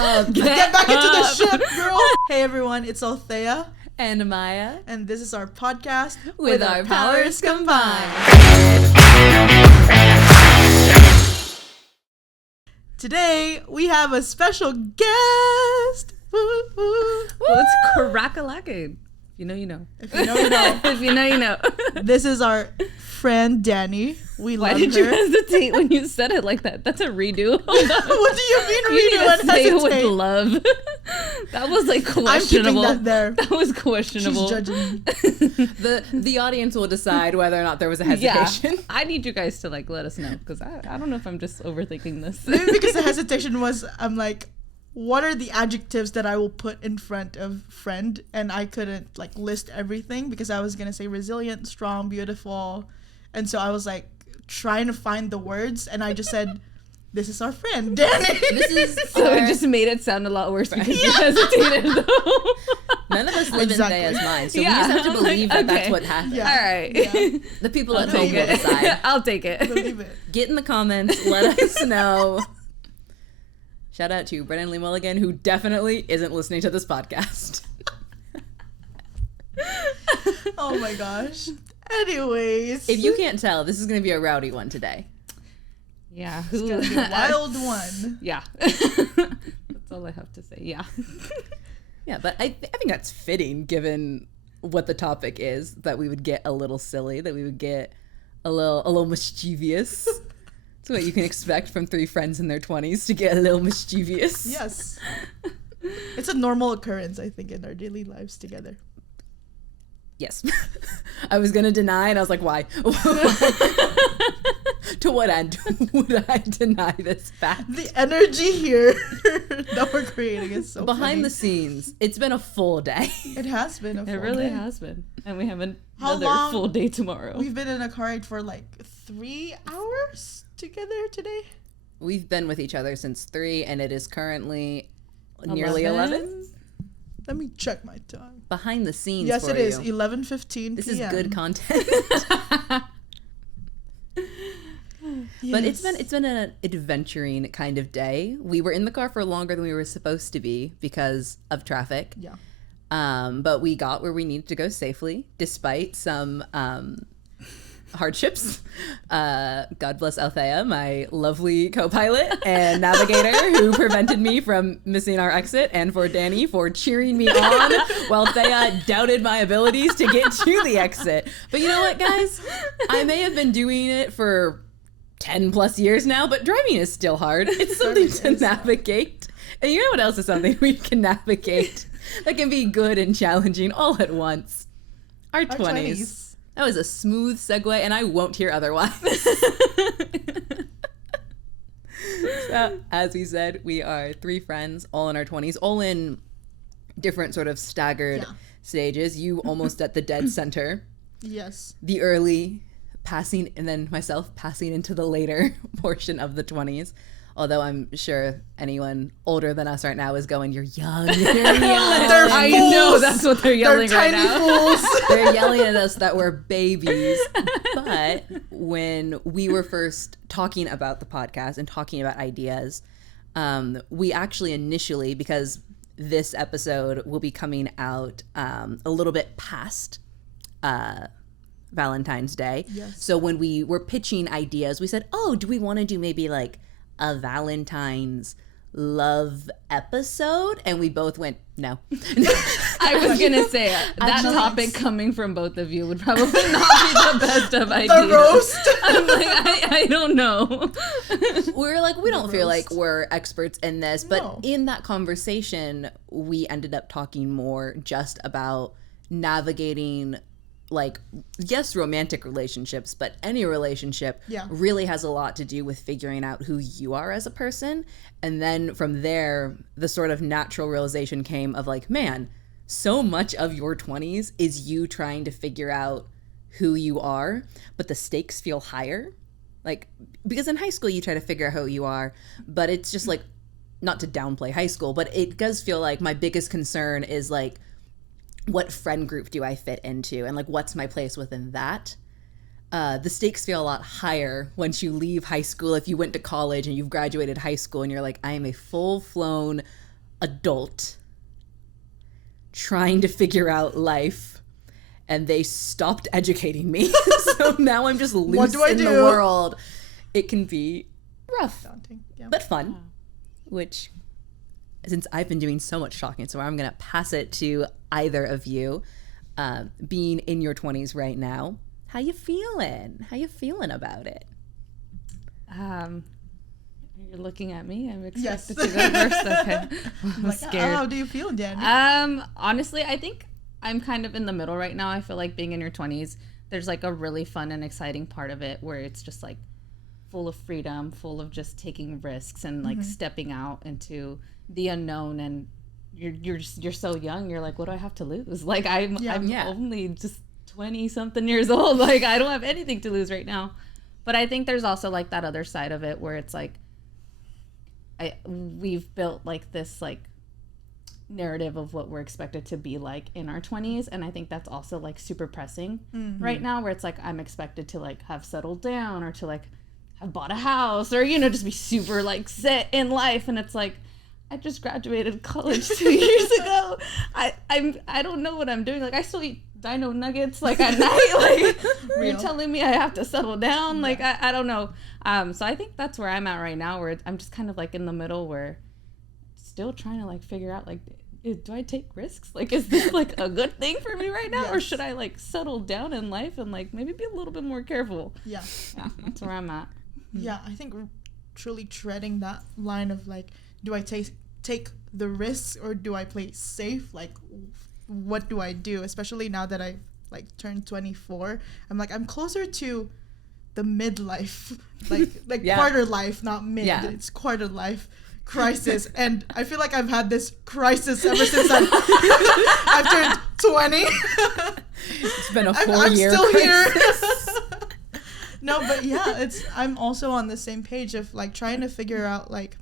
up. Get back into the ship, girl. Hey everyone, it's Althea. And Maya. And this is our podcast With our powers combined. Today, we have a special guest. Woo, woo. Well, it's crack-a-lackin'. You know, you know. If you know, you know. If you know, you know. This is our friend, Danny. We Why love did her. you hesitate when you said it like that? That's a redo. Hold on. What do you mean You need redo and to say it with hesitate? love. That was like I'm keeping questionable. that there. That was questionable. She's judging me. The audience will decide whether or not there was a hesitation. Yeah, I need you guys to like let us know because I don't know if I'm just overthinking this. Maybe because the hesitation was, I'm like, what are the adjectives that I will put in front of friend? And I couldn't like list everything because I was going to say resilient, strong, beautiful. And so I was like trying to find the words and I just said, this is our friend, Danny. This is So it just made it sound a lot worse because you hesitated though. none of us live Exactly. in Thea's mind, so Yeah. we just have to believe that that's Okay. what happened. Yeah. All right. Yeah. The people I'll at home take will it. decide. I'll take it. Believe it. Get in the comments. Let us know. Shout out to Brennan Lee Mulligan, who definitely isn't listening to this podcast. Oh my gosh. Anyways. If you can't tell, this is going to be a rowdy one today. Yeah. It's going to be a wild one. Yeah. That's all I have to say. Yeah. Yeah, but I think that's fitting given what the topic is, that we would get a little silly, that we would get a little mischievous. That's what you can expect from three friends in their 20s, to get a little mischievous. Yes. It's a normal occurrence, I think, in our daily lives together. Yes. I was going to deny, and I was like, why? To what end would I deny this fact? The energy here that we're creating is so Behind funny. the scenes, it's been a full day. It has been a full It really day. has been. And we have How another long? full day tomorrow. We've been in a car ride for like 3 hours together today. We've been with each other since 3, and it is currently nearly 11. Let me check my time. Behind the scenes Yes, for it is you. 11:15 This p.m. is good content. But it's been an adventuring kind of day. We were in the car for longer than we were supposed to be because of traffic. Yeah. But we got where we needed to go safely, despite some hardships. God bless Althea, my lovely co-pilot and navigator, who prevented me from missing our exit, and for Danny for cheering me on while Thea doubted my abilities to get to the exit. But you know what, guys? I may have been doing it for 10 plus years now, but driving is still hard. It's something to navigate. And you know what else is something we can navigate that can be good and challenging all at once? Our 20s. That was a smooth segue, and I won't hear otherwise. So, as we said, we are 3 friends, all in our 20s, all in different sort of staggered stages. You almost at the dead center. Yes. The early passing, and then myself passing into the later portion of the 20s. Although I'm sure anyone older than us right now is going, "You're young, you're young." I know that's what they're yelling They're right tiny now. fools. They're yelling at us that we're babies. But when we were first talking about the podcast and talking about ideas, we actually initially, because this episode will be coming out a little bit past Valentine's Day. Yes. So when we were pitching ideas, we said, oh, do we want to do maybe like a Valentine's love episode? And we both went, no. I was gonna say that Actually, topic coming from both of you would probably not be the best of ideas. The roast. I'm like, I don't know. We're like, we don't feel like we're experts in this, but No. in that conversation, we ended up talking more just about navigating, like, yes, romantic relationships, but any relationship really has a lot to do with figuring out who you are as a person. And then from there, the sort of natural realization came of like, man, so much of your 20s is you trying to figure out who you are, but the stakes feel higher. Like, because in high school you try to figure out who you are, but it's just like, not to downplay high school, but it does feel like my biggest concern is like, what friend group do I fit into, and like what's my place within that? The stakes feel a lot higher once you leave high school. If you went to college and you've graduated high school and you're like, I am a full-flown adult trying to figure out life, and they stopped educating me. So now I'm just loose in the world. It can be rough, daunting, but fun. Which, since I've been doing so much talking, so I'm gonna pass it to either of you. Being in your 20s right now, how you feeling? How you feeling about it? You're looking at me. I'm expected to go first. Okay. I'm scared. How do you feel, Danny? Honestly, I think I'm kind of in the middle right now. I feel like being in your 20s, there's like a really fun and exciting part of it where it's just like full of freedom, full of just taking risks and like stepping out into the unknown. And you're so young. You're like, what do I have to lose? Like I'm only just 20 something years old. Like I don't have anything to lose right now. But I think there's also like that other side of it where it's like we've built like this like narrative of what we're expected to be like in our 20s, and I think that's also like super pressing right now, where it's like I'm expected to like have settled down or to like have bought a house or just be super like set in life, and it's like I just graduated college 2 years ago. I don't know what I'm doing. Like I still eat dino nuggets like at night. Like you're telling me I have to settle down. Like I don't know. So I think that's where I'm at right now, where I'm just kind of like in the middle, where still trying to like figure out like, do I take risks? Like is this like a good thing for me right now, or should I like settle down in life and like maybe be a little bit more careful? Yeah, that's where I'm at. Yeah, I think we're truly treading that line of like, do I take the risks or do I play safe? Like, what do I do? Especially now that I like turned 24, I'm like, I'm closer to the midlife, like quarter life, not mid. Yeah. It's quarter life crisis, and I feel like I've had this crisis ever since I've turned 20. It's been a 4-year still crisis. Here. No, but yeah, I'm also on the same page of like trying to figure out like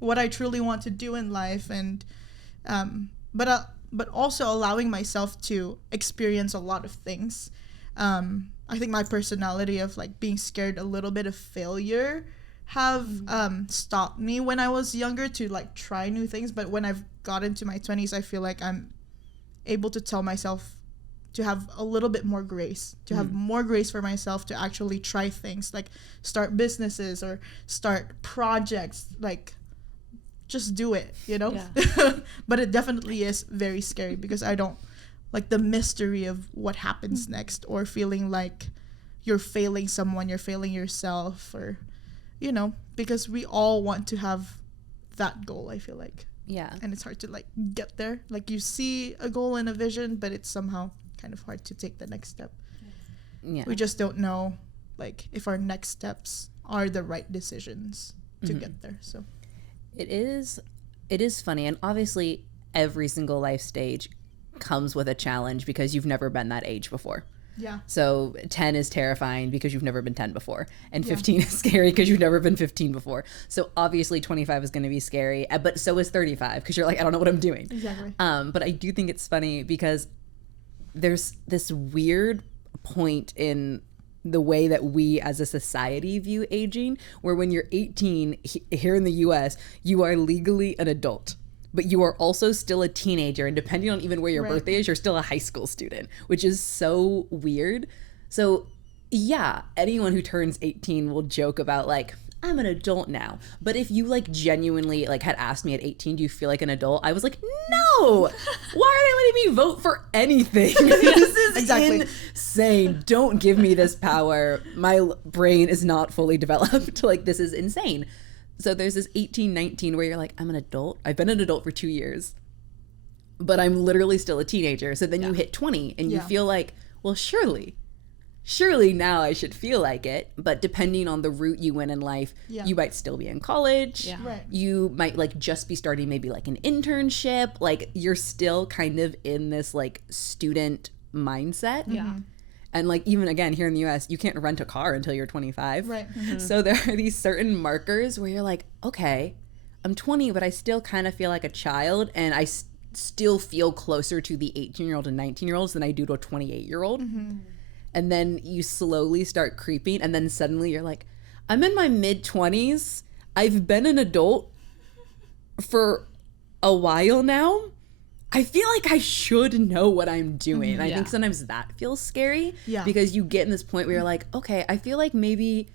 what I truly want to do in life, and but also allowing myself to experience a lot of things. I think my personality of like being scared a little bit of failure have stopped me when I was younger to like try new things, but when I've got into my 20s, I feel like I'm able to tell myself to have a little bit more grace, to have more grace for myself to actually try things, like start businesses or start projects, like just do it, Yeah. But it definitely is very scary because I don't like the mystery of what happens next, or feeling like you're failing someone, you're failing yourself, or because we all want to have that goal, I feel like. Yeah. And it's hard to like get there. Like you see a goal and a vision, but it's somehow kind of hard to take the next step. Yeah. We just don't know like if our next steps are the right decisions to get there. So it is funny, and obviously every single life stage comes with a challenge because you've never been that age before. Yeah. So 10 is terrifying because you've never been 10 before. And 15 is scary because you've never been 15 before. So obviously 25 is going to be scary, but so is 35 because you're like, I don't know what I'm doing. Exactly. But I do think it's funny because there's this weird point in the way that we as a society view aging, where when you're 18 here in the US, you are legally an adult. But you are also still a teenager, and depending on even where your birthday is, you're still a high school student, which is so weird. So yeah, anyone who turns 18 will joke about like, I'm an adult now. But if you like genuinely like had asked me at 18, do you feel like an adult? I was like, no. Why are they letting me vote for anything? This is insane. Don't give me this power. My brain is not fully developed. Like, this is insane. So there's this 18, 19 where you're like, I'm an adult. I've been an adult for 2 years, but I'm literally still a teenager. So then you hit 20 and you feel like, well, surely now I should feel like it. But depending on the route you went in life, you might still be in college. Yeah. Right. You might like just be starting maybe like an internship. Like you're still kind of in this like student mindset. Yeah. And like even again here in the US, you can't rent a car until you're 25. Right. Mm-hmm. So there are these certain markers where you're like, okay, I'm 20, but I still kind of feel like a child, and I still feel closer to the 18-year-old and 19-year-olds than I do to a 28-year-old. Mm-hmm. And then you slowly start creeping, and then suddenly you're like, I'm in my mid-20s. I've been an adult for a while now, I feel like I should know what I'm doing. I think sometimes that feels scary because you get in this point where you're like, okay, I feel like maybe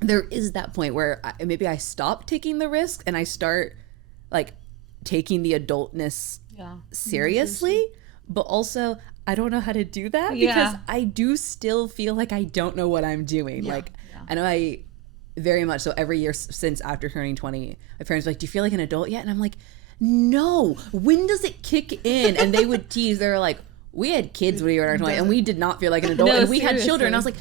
there is that point where maybe I stop taking the risk and I start like taking the adultness seriously, but also I don't know how to do that because I do still feel like I don't know what I'm doing. Like I know I very much so every year since after turning 20, my parents were like, do you feel like an adult yet? And I'm like, no, when does it kick in? And they would tease, they were like, we had kids when we were in our 20s and we did not feel like an adult. No, and we had children. And I was like,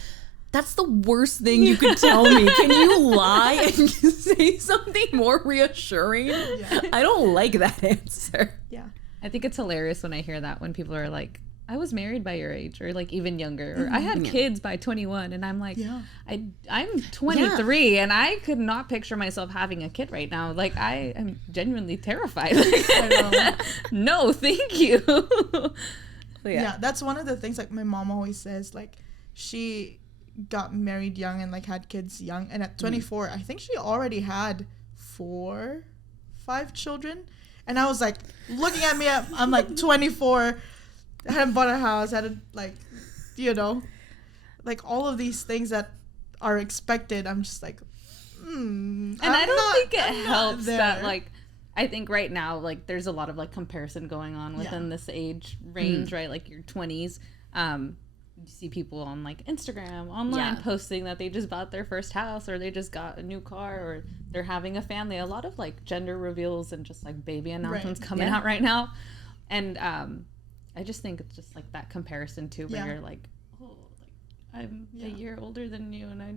that's the worst thing you could tell me. Can you lie and say something more reassuring? I don't like that answer. Yeah. I think it's hilarious when I hear that, when people are like, I was married by your age, or like even younger, or I had kids by 21, and I'm like, I'm 23 and I could not picture myself having a kid right now. Like I am genuinely terrified. Like, no, thank you. Yeah, that's one of the things like my mom always says, like she got married young and like had kids young, and at 24 I think she already had 4-5 children, and I was like looking at me, I'm like 24, I hadn't bought a house, hadn't like, you know, like all of these things that are expected. I'm just like, and I don't think it helps that like, I think right now like there's a lot of like comparison going on within this age range, right? Like your 20s. You see people on like Instagram, online posting that they just bought their first house, or they just got a new car, or they're having a family. A lot of like gender reveals and just like baby announcements coming out right now. And I just think it's just like that comparison too, where you're like, oh, like I'm a year older than you and I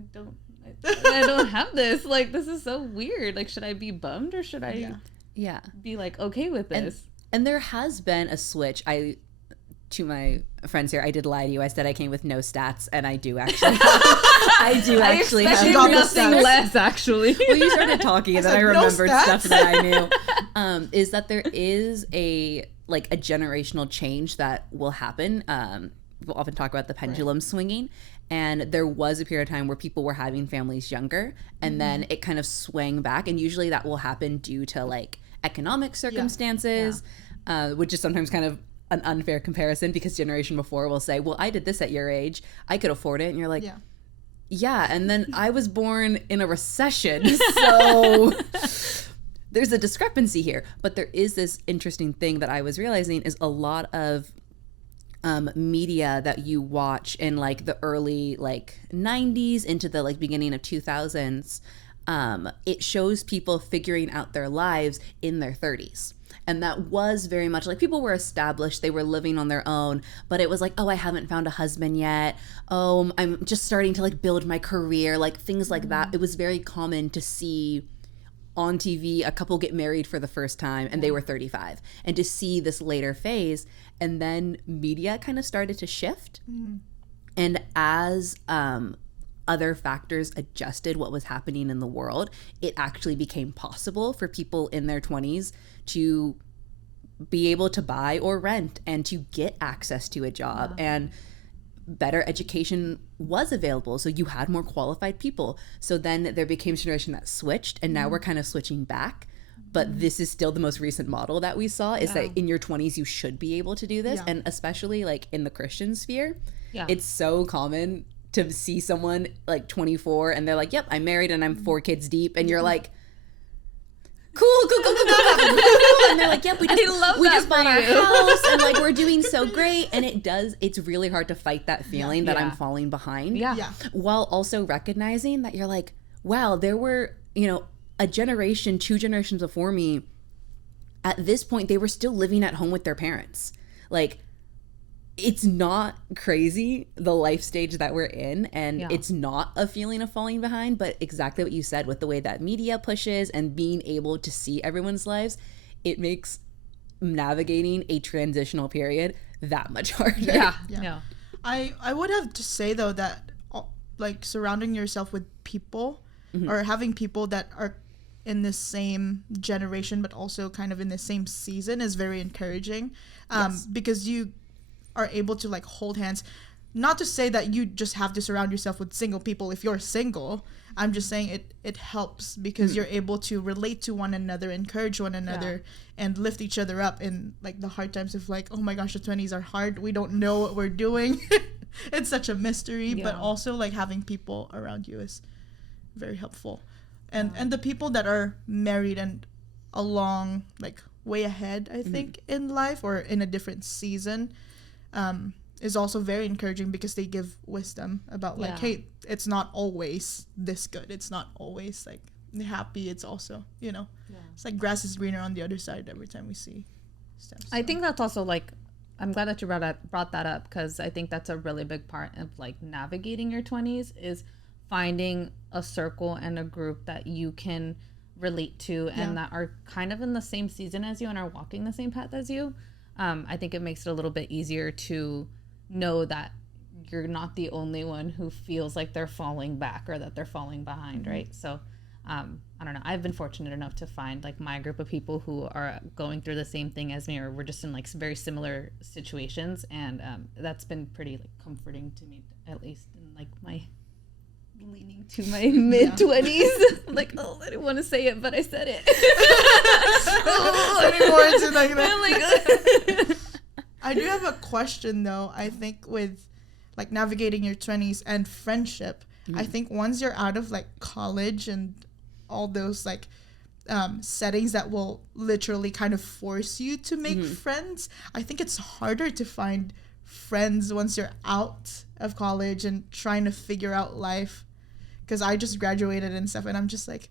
don't have this. Like, this is so weird. Like, should I be bummed or should I be like okay with this? And there has been a switch. To my friends here, I did lie to you. I said I came with no stats, and I do actually. I have nothing less, actually. Well, you started talking, and then I remembered stuff that I knew. Is that there is a generational change that will happen. We'll often talk about the pendulum swinging, and there was a period of time where people were having families younger, and then it kind of swung back, and usually that will happen due to like economic circumstances, which is sometimes kind of an unfair comparison because generation before will say, well, I did this at your age, I could afford it, and you're like, and then I was born in a recession, so there's a discrepancy here. But there is this interesting thing that I was realizing is a lot of media that you watch in like the early like 90s into the like beginning of 2000s, it shows people figuring out their lives in their 30s. And that was very much like people were established, they were living on their own, but it was like, oh, I haven't found a husband yet. Oh, I'm just starting to like build my career, like things like that. It was very common to see on TV a couple get married for the first time and they were 35, and to see this later phase. And then media kind of started to shift. And as other factors adjusted what was happening in the world, it actually became possible for people in their 20s to be able to buy or rent and to get access to a job, and better education was available, so you had more qualified people. So then there became a generation that switched, and now we're kind of switching back. But this is still the most recent model that we saw, is that in your 20s you should be able to do this. And especially like in the Christian sphere, it's so common to see someone like 24 and they're like, yep, I'm married and I'm 4 kids deep, and you're like, cool. And they're like, yep, we just bought our house and like we're doing so great. And it's really hard to fight that feeling that I'm falling behind. While also recognizing that you're like, wow, there were, a generation, 2 generations before me, at this point, they were still living at home with their parents. Like, it's not crazy, the life stage that we're in, and it's not a feeling of falling behind, but exactly what you said with the way that media pushes and being able to see everyone's lives, it makes navigating a transitional period that much harder. I would have to say though that like surrounding yourself with people or having people that are in the same generation but also kind of in the same season is very encouraging, because you are able to like hold hands. not to say that you just have to surround yourself with single people if you're single. I'm just saying it helps because you're able to relate to one another, encourage one another, and lift each other up in like the hard times of like, oh my gosh, the 20s are hard. We don't know what we're doing. It's such a mystery, but also like having people around you is very helpful. And the people that are married and along like way ahead, I think, in life or in a different season, is also very encouraging because they give wisdom about like, hey, it's not always this good. It's not always like happy. It's also, it's like grass is greener on the other side every time we see stuff. So. I think that's also like, I'm glad that you brought that up because I think that's a really big part of like navigating your 20s is finding a circle and a group that you can relate to and that are kind of in the same season as you and are walking the same path as you. I think it makes it a little bit easier to know that you're not the only one who feels like they're falling back or that they're falling behind, right? So I don't know, I've been fortunate enough to find like my group of people who are going through the same thing as me, or we're just in like very similar situations, and that's been pretty like comforting to me, at least in like my leaning to my mid-20s. Like, oh, I didn't want to say it, but I said it. I do have a question though. I think with like navigating your 20s and friendship, I think once you're out of like college and all those like settings that will literally kind of force you to make friends, I think it's harder to find friends once you're out of college and trying to figure out life. Because I just graduated and stuff, and I'm just like,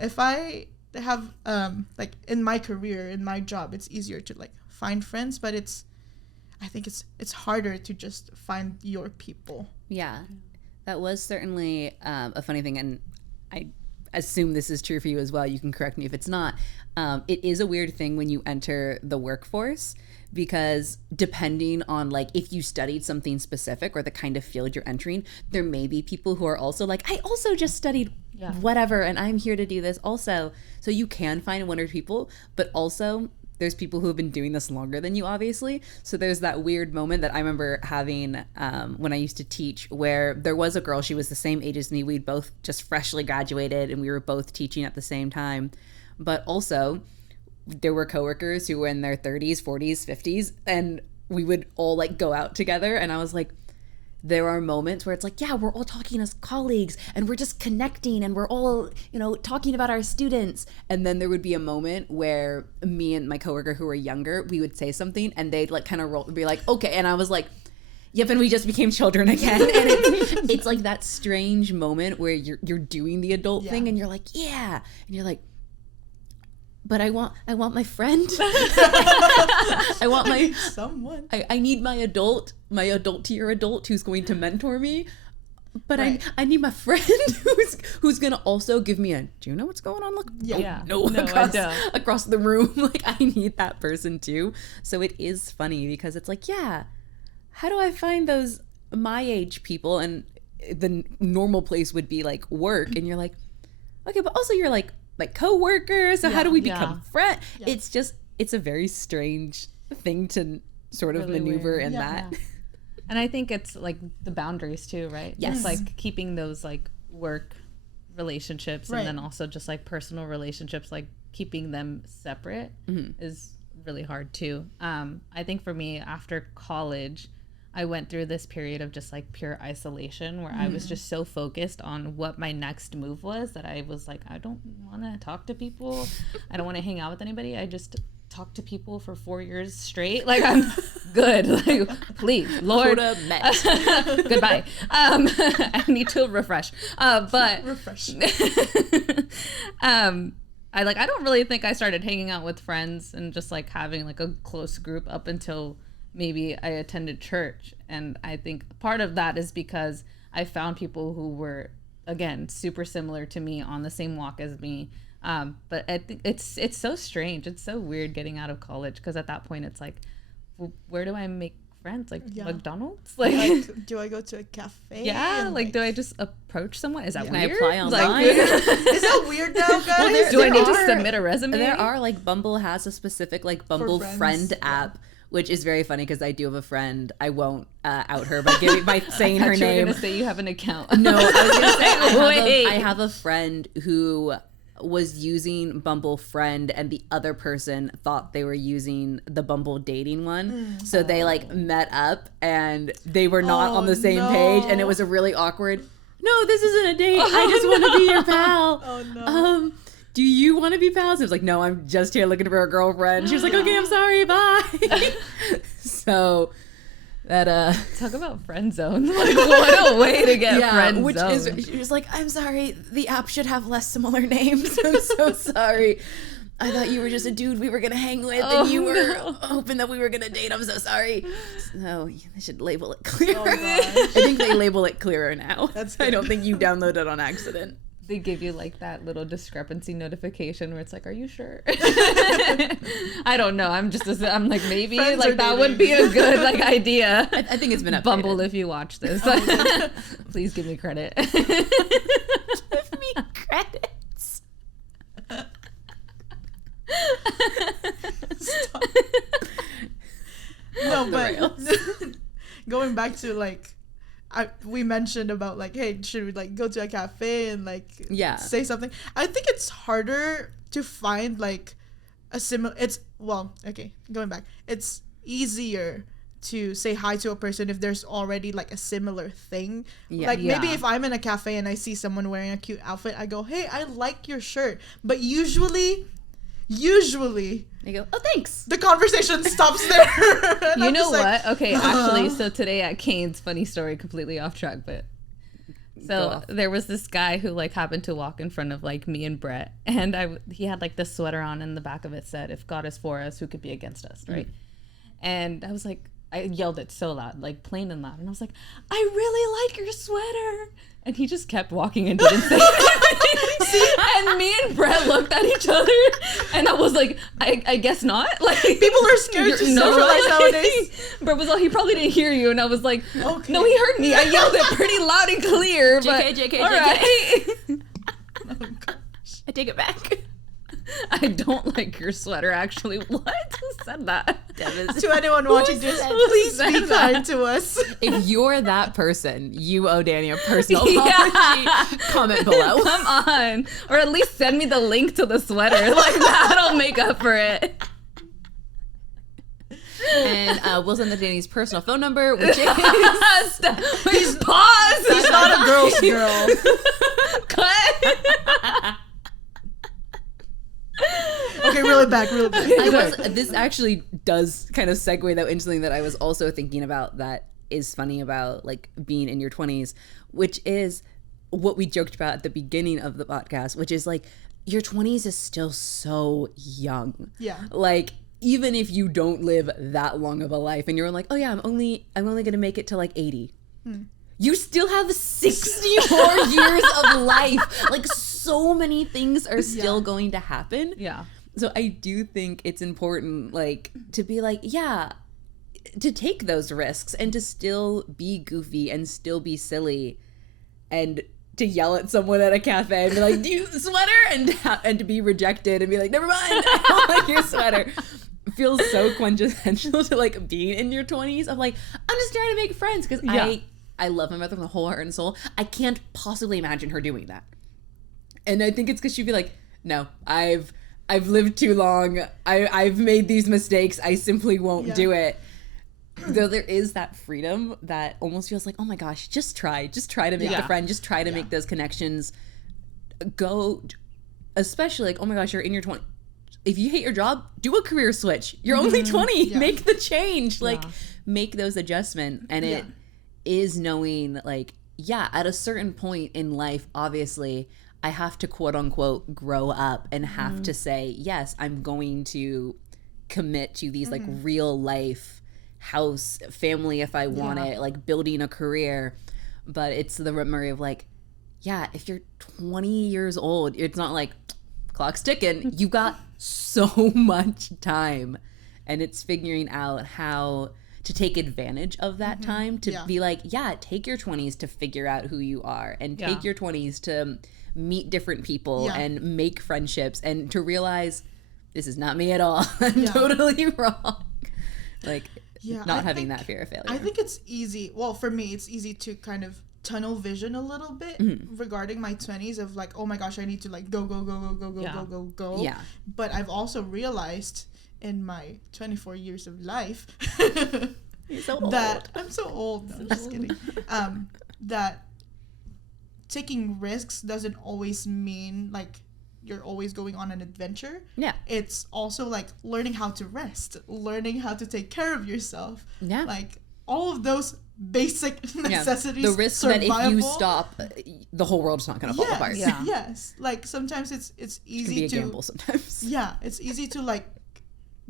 if I have like in my career, in my job, it's easier to like find friends, but I think it's harder to just find your people. Yeah, that was certainly a funny thing, and I assume this is true for you as well. You can correct me if it's not. It is a weird thing when you enter the workforce, because depending on like if you studied something specific or the kind of field you're entering, there may be people who are also like, I also just studied whatever and I'm here to do this also. So you can find one or two people, but also there's people who have been doing this longer than you, obviously. So there's that weird moment that I remember having when I used to teach, where there was a girl, she was the same age as me. We'd both just freshly graduated and we were both teaching at the same time. But also there were coworkers who were in their 30s, 40s, 50s, and we would all like go out together. And I was like, there are moments where it's like, yeah, we're all talking as colleagues and we're just connecting and we're all, talking about our students. And then there would be a moment where me and my coworker who were younger, we would say something and they'd like kind of be like, okay. And I was like, yep, and we just became children again. And it's like that strange moment where you're doing the adult thing and you're like, yeah. And you're like, but I want my friend. I want my someone. I need my adult to your adult who's going to mentor me. But I need my friend who's gonna also give me do you know what's going on? Look, across the room. Like I need that person too. So it is funny because it's like, yeah, how do I find those my age people? And the normal place would be like work, and you're like, okay, but also you're like co-workers, so how do we become friends? It's a very strange thing to sort of really maneuver weird. In that. And I think it's like the boundaries too, right? Yes. It's like keeping those like work relationships and then also just like personal relationships, like keeping them separate is really hard too. I think for me, after college, I went through this period of just like pure isolation where I was just so focused on what my next move was that I was like, I don't want to talk to people. I don't want to hang out with anybody. I just talked to people for 4 years straight. Like I'm good. Like please, Lord. Goodbye. I need to refresh. Refresh. I don't really think I started hanging out with friends and just like having like a close group up until maybe I attended church. And I think part of that is because I found people who were, again, super similar to me on the same walk as me. But I think it's so strange. It's so weird getting out of college because at that point it's like, well, where do I make friends? Like McDonald's? Like do I go to a cafe? Yeah, like do I just approach someone? Is that weird? I apply online? Like, is that weird now, guys? Well, do I need to submit a resume? There are like Bumble has a specific like Bumble friend app which is very funny because I do have a friend. I won't out her by saying her name. You were gonna say you have an account. No, I was gonna say I have a friend who was using Bumble Friend, and the other person thought they were using the Bumble dating one. So they like met up and they were not on the same page, and it was a really awkward. No, this isn't a date. I just want to be your pal. Oh no. Do you want to be pals? I was like, no, I'm just here looking for a girlfriend. She was like, okay, I'm sorry, bye. So that talk about friend zone. Like, what a way to get friend which zone. Is she was like, I'm sorry, the app should have less similar names. I'm so sorry. I thought you were just a dude we were gonna hang with, and you were hoping that we were gonna date. I'm so sorry. So they should label it clearer. Oh, I think they label it clearer now. I don't think you downloaded it on accident. They give you like that little discrepancy notification where it's like, are you sure? I don't know. I'm like, maybe friends like that would be a good like idea. I think it's been updated. Bumble, if you watch this, please give me credit. Give me credits. No, but going back to like, we mentioned about like, hey, should we like go to a cafe and like say something? I think it's harder to find like a similar. Going back, it's easier to say hi to a person if there's already like a similar thing. Maybe if I'm in a cafe and I see someone wearing a cute outfit, I go, hey, I like your shirt. But usually they go, oh, thanks. The conversation stops there. You know what? Like, okay, actually, so today at Cane's, funny story, completely off track, but so there was this guy who like happened to walk in front of like me and Brett, and he had like this sweater on, and the back of it said, "If God is for us, who could be against us?" Right? And I was like, I yelled it so loud, like plain and loud, and I was like, "I really like your sweater." And he just kept walking and didn't say anything. And me and Brett looked at each other, and I was like, I guess not. Like, people are scared to socialize nowadays. Brett was all, he probably didn't hear you, and I was like, okay. No, he heard me. I yelled it pretty loud and clear. JK. All right. Oh gosh, I take it back. I don't like your sweater, actually. What? Who said that? To anyone watching this, please be kind to us. If you're that person, you owe Danny a personal apology. Comment below. Come on. Or at least send me the link to the sweater. Like, that'll make up for it. And we'll send the Danny's personal phone number, which is... Please pause. He's not a girl's girl. Cut. Okay, reel it back. This actually does kind of segue though into something that I was also thinking about that is funny about like being in your 20s, which is what we joked about at the beginning of the podcast, which is like your 20s is still so young. Yeah. Like even if you don't live that long of a life and you're like, oh yeah, I'm only gonna make it to like 80. You still have 60 more years of life. Like so many things are still going to happen. Yeah. So I do think it's important, like, to be like, to take those risks and to still be goofy and still be silly and to yell at someone at a cafe and be like, do you sweater? And to be rejected and be like, never mind, I don't like your sweater. Feels so quintessential to like being in your 20s. I'm like, I'm just trying to make friends because I love my mother from the whole heart and soul. I can't possibly imagine her doing that. And I think it's because she'd be like, no, I've lived too long. I've made these mistakes. I simply won't do it. Though there is that freedom that almost feels like, oh my gosh, just try to make a friend. Just try to make those connections. Go, especially like, oh my gosh, you're in your 20s. If you hate your job, do a career switch. You're only 20. Yeah. Make the change. Like, make those adjustments. And it is knowing, like, at a certain point in life, obviously, I have to quote unquote grow up and have to say, yes, I'm going to commit to these like real life house, family if I want it, like building a career. But it's the memory of like, if you're 20 years old, it's not like clock's ticking. You got so much time, and it's figuring out how to take advantage of that time to be like, take your 20s to figure out who you are, and take your 20s to meet different people and make friendships, and to realize this is not me at all. I'm totally wrong. like Yeah, not having that fear of failure. I think it's easy. Well, for me, it's easy to kind of tunnel vision a little bit regarding my 20s of like, oh my gosh, I need to like go. Yeah. But I've also realized in my 24 years of life You're so old. that I'm so old. No, I'm just kidding. That taking risks doesn't always mean like you're always going on an adventure. Yeah. It's also like learning how to rest, learning how to take care of yourself. Yeah. Like all of those basic necessities. The risk survival. that if you stop, the whole world's not going to fall Yes, apart. Yeah. Yes. Like sometimes it's It easy can be a to gamble sometimes. Yeah, it's easy to like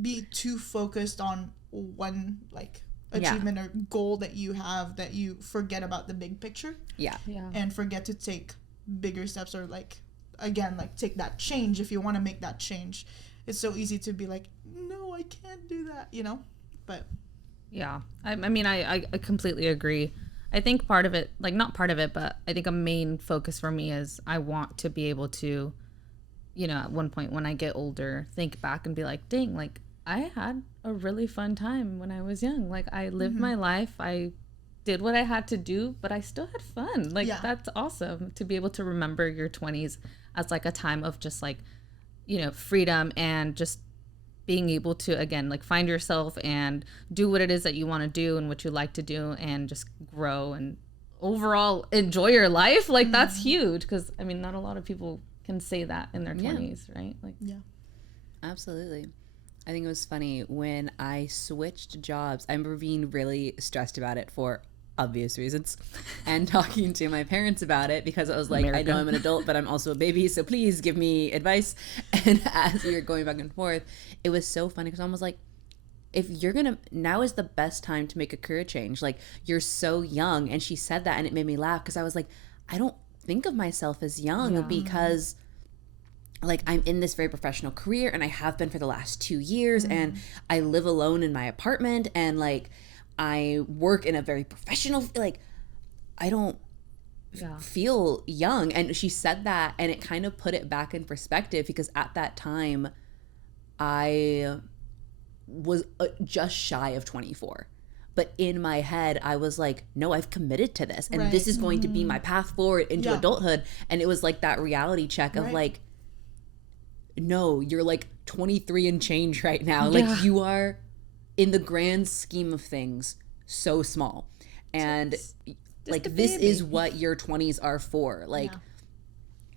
be too focused on one like achievement or goal that you have that you forget about the big picture. Yeah. And forget to take bigger steps or like again like take that change if you want to make that change. It's so easy to be like, no, I can't do that, you know. But yeah, I mean I completely agree. I think part of it, like not part of it, but I think a main focus for me is I want to be able to, you know, at one point when I get older, think back and be like, dang, like I had a really fun time when I was young. Like I lived my life. I did what I had to do, but I still had fun. Like that's awesome to be able to remember your 20s as like a time of just like, you know, freedom and just being able to, again, like find yourself and do what it is that you want to do and what you like to do and just grow and overall enjoy your life. Like that's huge because, I mean, not a lot of people can say that in their 20s, right? Like, Absolutely. I think it was funny when I switched jobs. I remember being really stressed about it for obvious reasons and talking to my parents about it because I was like, I know I'm an adult, but I'm also a baby, so please give me advice. And as we were going back and forth, it was so funny because I was like, if you're gonna, now is the best time to make a career change. Like, you're so young. And she said that and it made me laugh because I was like, I don't think of myself as young because like I'm in this very professional career and I have been for the last 2 years and I live alone in my apartment and like I work in a very professional, like I don't feel young. And she said that and it kind of put it back in perspective because at that time I was just shy of 24. But in my head, I was like, no, I've committed to this. And this is going to be my path forward into adulthood. And it was like that reality check of like, no, you're like 23 and change right now. Like you are, in the grand scheme of things, so small. And just like this is what your 20s are for. Like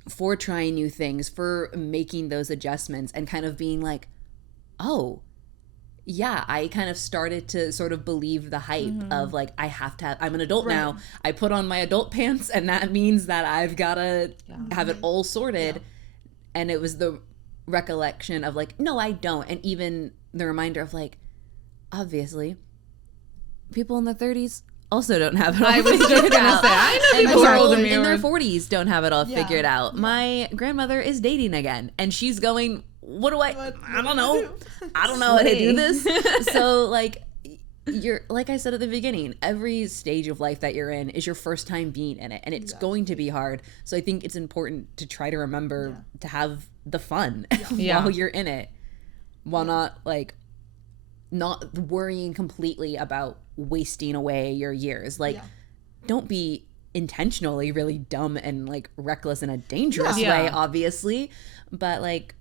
for trying new things, for making those adjustments and kind of being like, oh, yeah, I kind of started to sort of believe the hype of like, I have to have, I'm an adult now. I put on my adult pants and that means that I've got to have it all sorted. And it was the recollection of like, no, I don't. And even the reminder of like, obviously, people in their 30s also don't have it all figured out. I know people who are older than me in their 40s don't have it all figured out. Yeah. My grandmother is dating again, and she's going, what do I don't know. I don't know how to Slay. do this. So, like, you're, like I said at the beginning, every stage of life that you're in is your first time being in it, and it's going to be hard. So I think it's important to try to remember to have the fun while you're in it, while not, like, not worrying completely about wasting away your years. Like, don't be intentionally really dumb and like reckless in a dangerous way, obviously, but like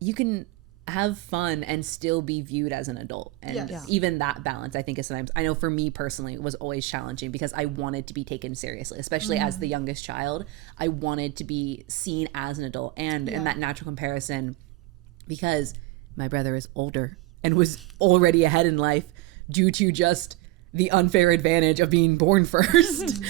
you can have fun and still be viewed as an adult. And even that balance, I think, is sometimes, I know for me personally, was always challenging because I wanted to be taken seriously, especially as the youngest child. I wanted to be seen as an adult, and in that natural comparison, because my brother is older and was already ahead in life due to just the unfair advantage of being born first.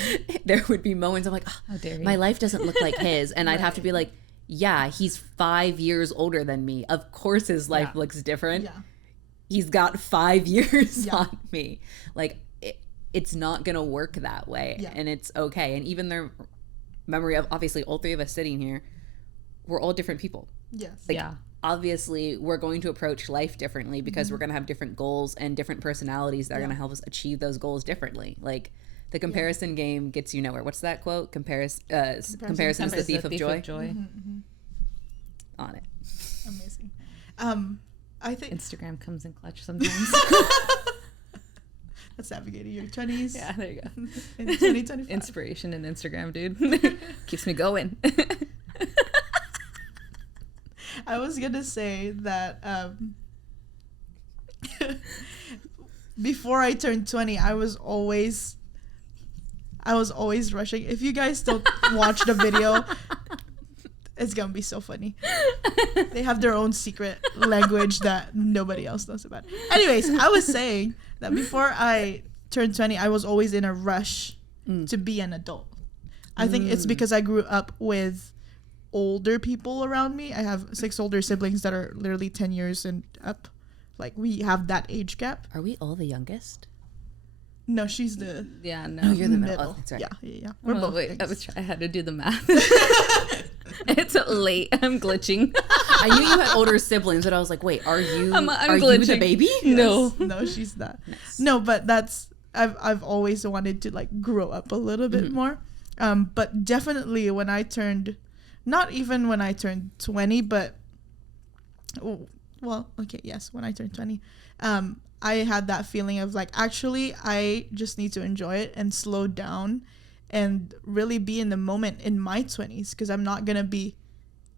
There would be moments I'm like, oh, my life doesn't look like his. And I'd have to be like, yeah, he's 5 years older than me. Of course his life looks different. He's got 5 years on me. Like, it's not going to work that way. And it's okay. And even their memory of, obviously, all three of us sitting here, we're all different people. Like, obviously we're going to approach life differently because we're going to have different goals and different personalities that are going to help us achieve those goals differently. Like, the comparison game gets you nowhere. What's that quote? Comparison is the thief of joy. On it. Amazing. I think Instagram comes in clutch sometimes. That's navigating your 20s. Yeah, there you go. In 2025. Inspiration and Instagram, dude. Keeps me going. I was gonna say that before I turned 20, I was always rushing. If you guys don't watch the video, it's gonna be so funny. They have their own secret language that nobody else knows about. Anyways, I was saying that before I turned 20, I was always in a rush to be an adult. I think it's because I grew up with older people around me. I have 6 older siblings that are literally 10 years and up. Like, we have that age gap. Are we all the youngest? No, she's the Yeah, no. No, you're the middle. middle. Oh, that's right. Yeah. We're both wait, things. I had to do the math. It's late. I'm glitching. I knew you had older siblings, but I was like, wait, are you I'm are glitching. you the baby? No. No, she's not. Nice. No, but that's I've always wanted to like grow up a little bit more. But definitely when I turned, not even when I turned 20, but when I turned 20, I had that feeling of like, actually, I just need to enjoy it and slow down and really be in the moment in my 20s, because I'm not going to be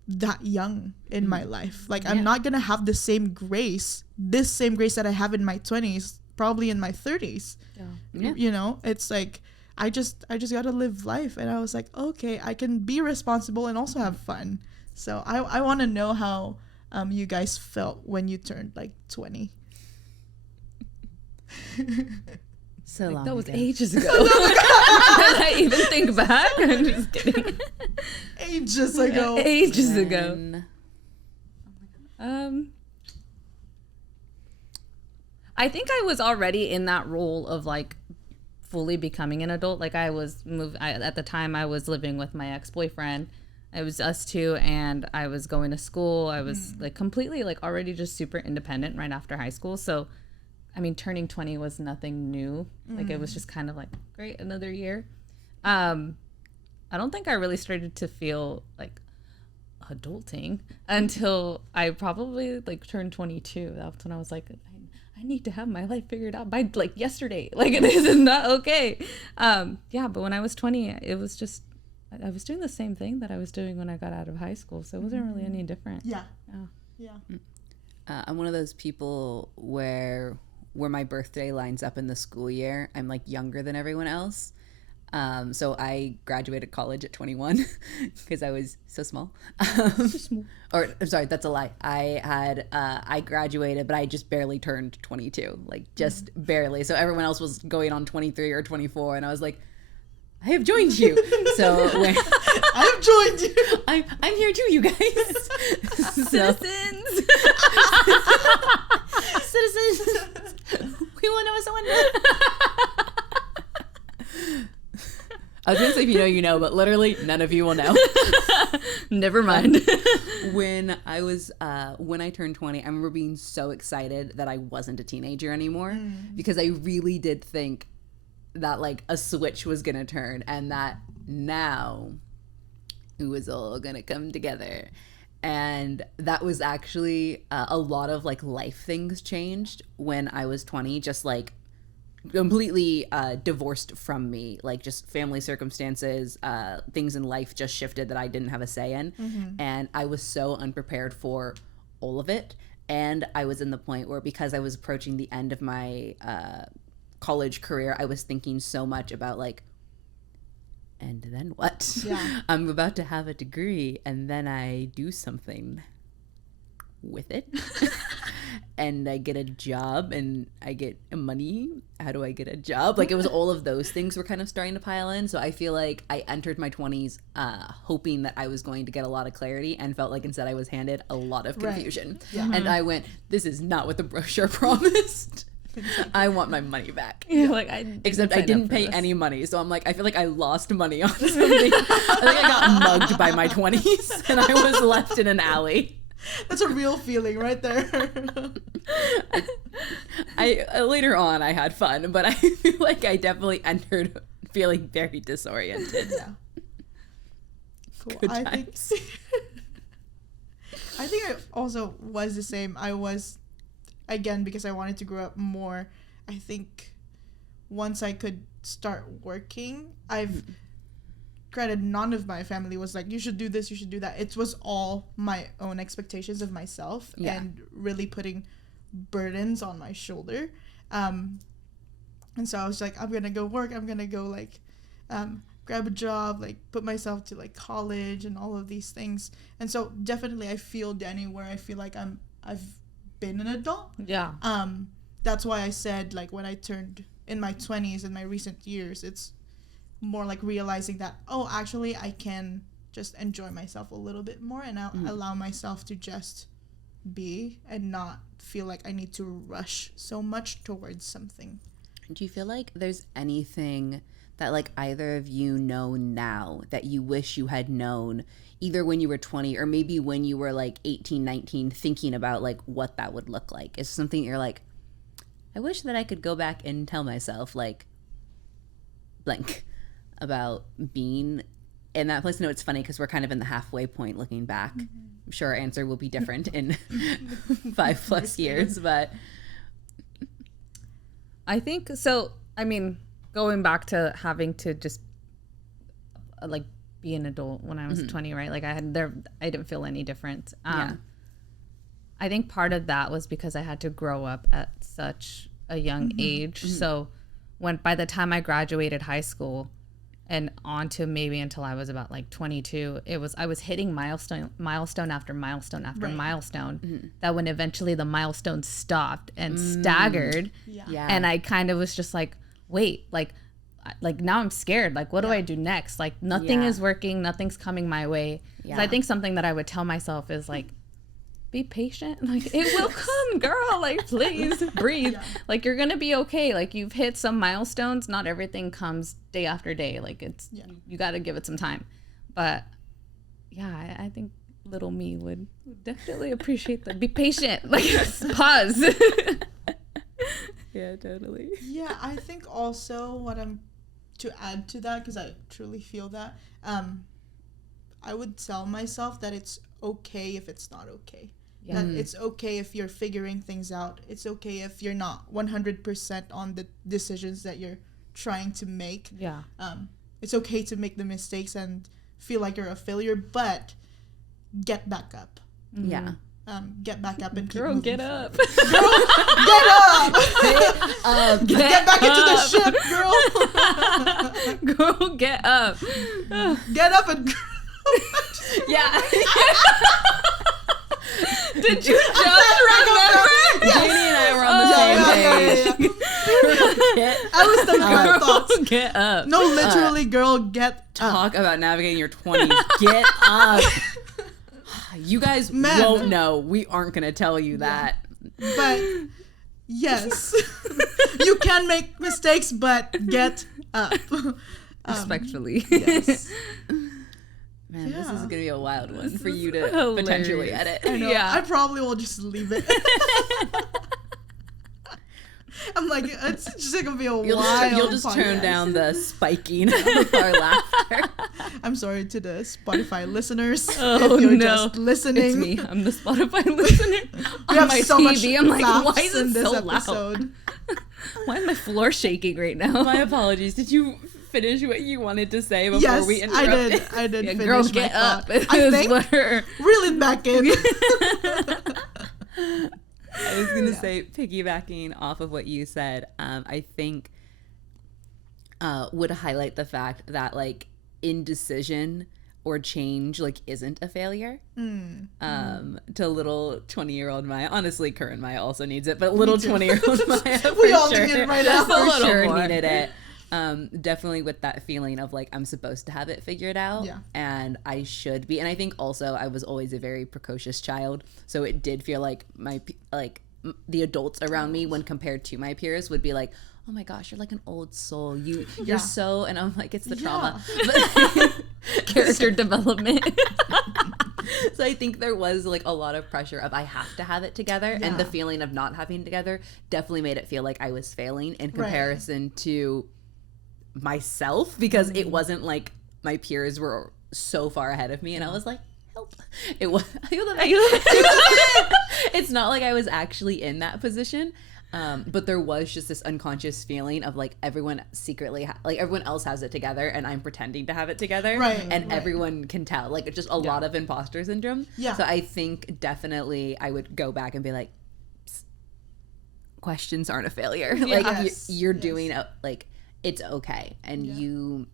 that young in my life. Like, I'm not going to have this same grace that I have in my 20s, probably in my 30s. Yeah. You know, it's like, I just got to live life. And I was like, okay, I can be responsible and also have fun. So I want to know how you guys felt when you turned like 20. So long That was ago. ages ago. I even think back. I'm just kidding. Ages ago. Ages ago. I think I was already in that role of like fully becoming an adult. Like at the time I was living with my ex-boyfriend. It was us two, and I was going to school. I was like completely like already just super independent right after high school. So, I mean, turning 20 was nothing new. Like it was just kind of like, great, another year. I don't think I really started to feel like adulting until I probably like turned 22. That's when I was like, I need to have my life figured out by like yesterday. Like this is not okay. But when I was 20, it was just, I was doing the same thing that I was doing when I got out of high school. So it wasn't really any different. Yeah. I'm one of those people where my birthday lines up in the school year. I'm like younger than everyone else. So I graduated college at 21 because I was so small. Or I'm sorry, that's a lie. I graduated, but I just barely turned 22, like just barely. So everyone else was going on 23 or 24, and I was like, I have joined you. So I have joined you. I'm here too, you guys. Citizens. Citizens. We want to know someone. I was gonna say, if you know, you know, but literally none of you will know. Never mind. When I turned 20, I remember being so excited that I wasn't a teenager anymore, because I really did think that like a switch was gonna turn, and that now it was all gonna come together. And that was actually a lot of like life things changed when I was 20, just like completely divorced from me, like just family circumstances, things in life just shifted that I didn't have a say in. And I was so unprepared for all of it. And I was in the point where, because I was approaching the end of my college career, I was thinking so much about like, and then what? Yeah. I'm about to have a degree, and then I do something with it. And I get a job, and I get money. How do I get a job? Like, it was all of those things were kind of starting to pile in. So I feel like I entered my 20s hoping that I was going to get a lot of clarity, and felt like instead I was handed a lot of confusion. Right. Yeah. And I went, this is not what the brochure promised. I want my money back. You're like, Except I didn't pay any money. So I'm like, I feel like I lost money on something. I think I got mugged by my 20s, and I was left in an alley. That's a real feeling right there. I later on I had fun, but I feel like I definitely entered feeling very disoriented. Yeah. Cool. Good I times. think I also was the same. I was, again, because I wanted to grow up more, I think once I could start working, granted, none of my family was like, you should do this, you should do that. It was all my own expectations of myself and really putting burdens on my shoulder. And so I was like, I'm gonna go work, I'm gonna go like grab a job, like put myself to like college and all of these things. And so definitely I feel Danny where I feel like I've been an adult. Yeah. That's why I said like when I turned in my 20s in my recent years, it's more like realizing that, oh, actually I can just enjoy myself a little bit more and allow myself to just be and not feel like I need to rush so much towards something. Do you feel like there's anything that like either of you know now that you wish you had known either when you were 20 or maybe when you were like 18, 19, thinking about like what that would look like? Is something you're like, I wish that I could go back and tell myself like blank about being in that place. No, it's funny because we're kind of in the halfway point looking back. I'm sure our answer will be different in 5+ years, but I think so. I mean, going back to having to just like be an adult when I was 20, right? Like I didn't feel any different. I think part of that was because I had to grow up at such a young age. So by the time I graduated high school and on to maybe until I was about like 22, I was hitting milestone after milestone after milestone that when eventually the milestone stopped and staggered. And I kind of was just like, wait, like now I'm scared. Like, what do I do next? Like nothing is working. Nothing's coming my way. So I think something that I would tell myself is like, be patient. Like it will come, girl. Like please breathe. Like you're gonna be okay. Like you've hit some milestones. Not everything comes day after day. Like it's you got to give it some time. But yeah, I think little me would definitely appreciate that. Be patient. Like pause. Yeah, totally. Yeah, I think also to add to that, because I truly feel that, I would tell myself that it's okay if it's not okay. That it's okay if you're figuring things out. It's okay if you're not 100% on the decisions that you're trying to make. Yeah. It's okay to make the mistakes and feel like you're a failure, but get back up. Yeah. Get back up and keep Girl, moving get forward. up. Girl, get up. Get back into the ship, girl. Girl, get up. Get up and Yeah. Did you just remember? Janie and I were on the same page. I was thinking my thoughts. Get up. No, literally, girl, get Talk about navigating your 20s. Get up. You guys won't know. We aren't going to tell you that. But yes, you can make mistakes, but get up. Respectfully. Yes. Man, this is going to be a wild one for you to hilarious. potentially edit. I know. Yeah. I probably will just leave it. I'm like, it's just going to be a wild You'll just turn podcast. down the spiking of our laughter. I'm sorry to the Spotify listeners. Oh, if you're no. just listening. It's me. I'm the Spotify listener. We On have my so much TV, I'm like, laughs why is in it this so episode? loud? Why is my floor shaking right now? My apologies. Did you finish what you wanted to say before Yes, we interrupted? I did Yeah, finish girl, my get up. thought. I think reel it back in. I was going to say, piggybacking off of what you said, I think would highlight the fact that like indecision or change like isn't a failure. To little 20-year-old Maya, honestly, current Maya also needs it, but little 20-year-old Maya for We all sure, need it right now. for A little sure more. needed it. Definitely with that feeling of like I'm supposed to have it figured out, Yeah. and I should be. And I think also I was always a very precocious child, so it did feel like the adults around me when compared to my peers would be like, oh my gosh, you're like an old soul, you're so, and I'm like, it's the trauma. Character development. So I think there was like a lot of pressure of I have to have it together, and the feeling of not having it together definitely made it feel like I was failing in comparison to myself, because it wasn't like my peers were so far ahead of me and I was like, help. It was it's not like I was actually in that position. But there was just this unconscious feeling of like everyone secretly, like everyone else has it together and I'm pretending to have it together. Right. And everyone can tell. Like it's just a lot of imposter syndrome. Yeah. So I think definitely I would go back and be like, questions aren't a failure. Like you're doing like it's okay. And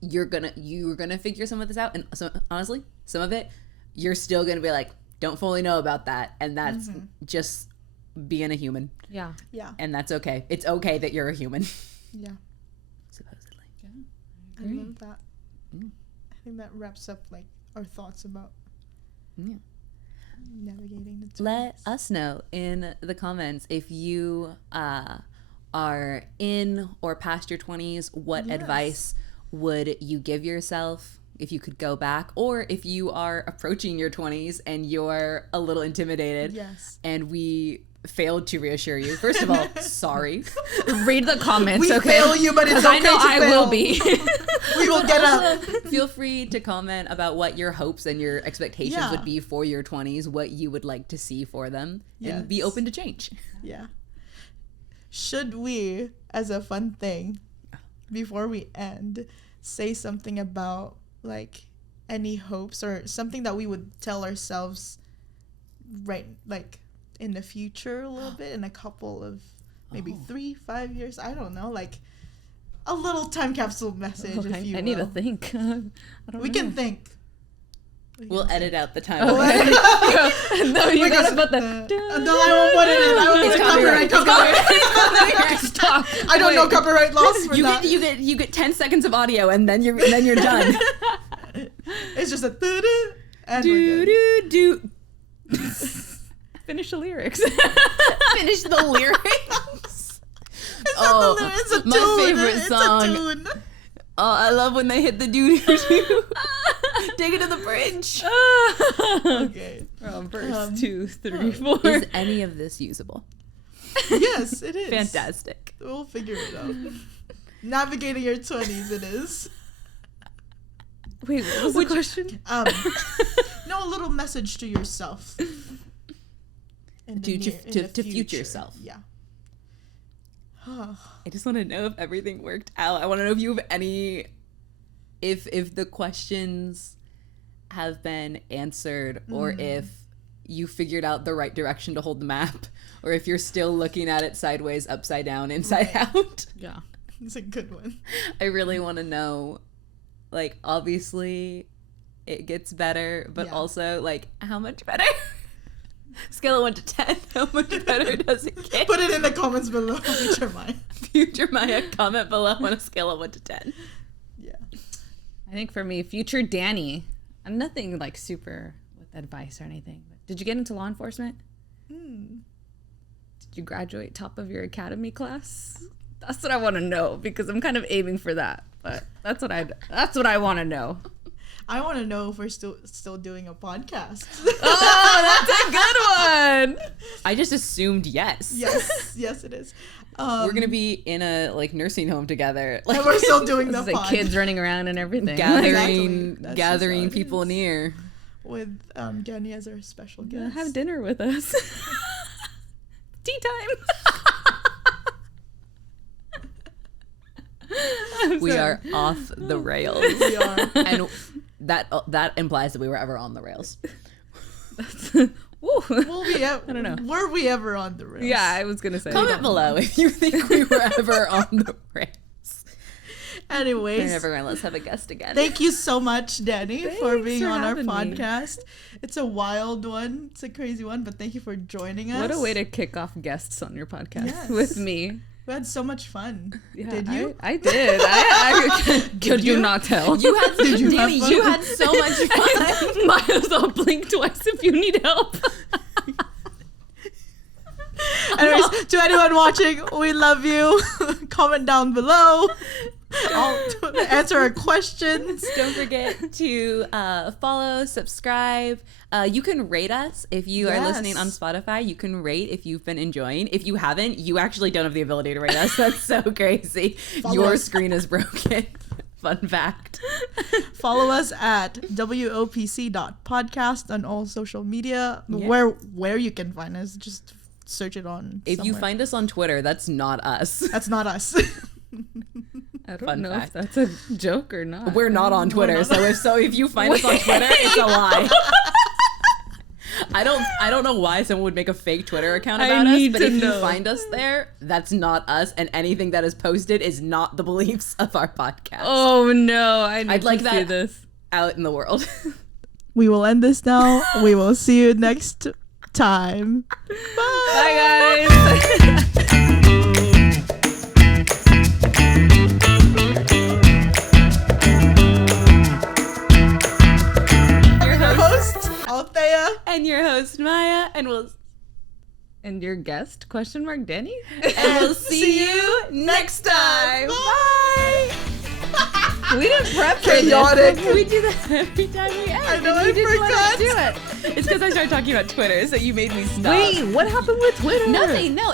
you're gonna figure some of this out. And so honestly, some of it, you're still gonna be like, don't fully know about that. And that's just being a human. Yeah. And that's okay. It's okay that you're a human. Yeah. Supposedly. Yeah. I love that. I think that wraps up like our thoughts about navigating the 20s. Let us know in the comments if you are in or past your 20s. What advice would you give yourself if you could go back, or if you are approaching your 20s and you're a little intimidated and we failed to reassure you? First of all, sorry. Read the comments. We fail you, but it's okay. I know I will be. We will get up. Feel free to comment about what your hopes and your expectations would be for your 20s, what you would like to see for them, and be open to change. Yeah. Should we, as a fun thing, before we end, say something about like any hopes or something that we would tell ourselves right like in the future a little bit, in a couple of maybe 3-5 years, I don't know, like a little time capsule message, if you will. I need to think. We can think. We'll edit out the time. No, you gotta put the. No, I won't put it in. I won't put copyright. I don't know copyright laws for that. You get 10 seconds of audio and then you're done. It's just a and we're good. Finish the lyrics. Finish the lyrics. It's a tune. My favorite song. It's a tune. Oh, I love when they hit the doo-doo-doo. Take it to the bridge. Okay. Verse 2, 3, 4. Is any of this usable? Yes, it is. Fantastic. We'll figure it out. Navigating your 20s, it is. Wait, what was the question? No, a little message to yourself. To future self. Yeah. I just want to know if everything worked out. I want to know if you have any, if the questions have been answered, or if you figured out the right direction to hold the map, or if you're still looking at it sideways, upside down, inside out. Yeah. It's a good one. I really want to know, like, obviously it gets better, but also, like, how much better? Scale of 1 to 10, how much better does it get? Put it in the comments below. Future Maya. Future Maya, comment below on a scale of 1 to 10. Yeah. I think for me, future Danny, I'm nothing like super with advice or anything. But did you get into law enforcement? Did you graduate top of your academy class? That's what I want to know, because I'm kind of aiming for that. But that's what I want to know. I want to know if we're still doing a podcast. Oh, that's a good one. I just assumed yes. Yes, it is. We're gonna be in a like nursing home together. Like, and we're still doing the like kids running around and everything, gathering people near. With Jenny as our special guest. Have dinner with us. Tea time. We are off the rails. We are. And that implies that we were ever on the rails. We'll be I don't know. Were we ever on the rails? Yeah, I was gonna say. Comment below if you think we were ever on the rails. Anyways, everyone, let's have a guest again. Thank you so much, Danny, for being on our having me. podcast. It's a wild one. It's a crazy one, but thank you for joining us. What a way to kick off guests on your podcast. Yes. With me. We had so much fun. Yeah, did you? I did. I could you not tell? You had Did you Danny, have fun? you had so much fun. Might as well blink twice if you need help. Anyways, to anyone watching, we love you. Comment down below. I'll answer our questions. Don't forget to follow, subscribe. You can rate us if you are listening on Spotify. You can rate if you've been enjoying. If you haven't, you actually don't have the ability to rate us. That's so crazy. Your screen is broken. Fun fact. Follow us at wopc.podcast on all social media. Where you can find us, just search it on. If you somewhere. find us on Twitter, that's not us. That's not us. I don't Fun know fact. if that's a joke or not. We're not on Twitter, so if you find us on Twitter, it's a lie. I don't know why someone would make a fake Twitter account about us, but if you find us there, that's not us, and anything that is posted is not the beliefs of our podcast. Oh no, I'd like to see that this out in the world. We will end this now. We will see you next time. Bye guys. Althea And your host Maya, and your guest, Danny? And we'll see you next time. Bye. We didn't prep for chaotic. We do that every time we end. I know, and you I didn't forgot. want to do it. It's because I started talking about Twitter, so you made me stop. Wait, what happened with Twitter? Nothing. No,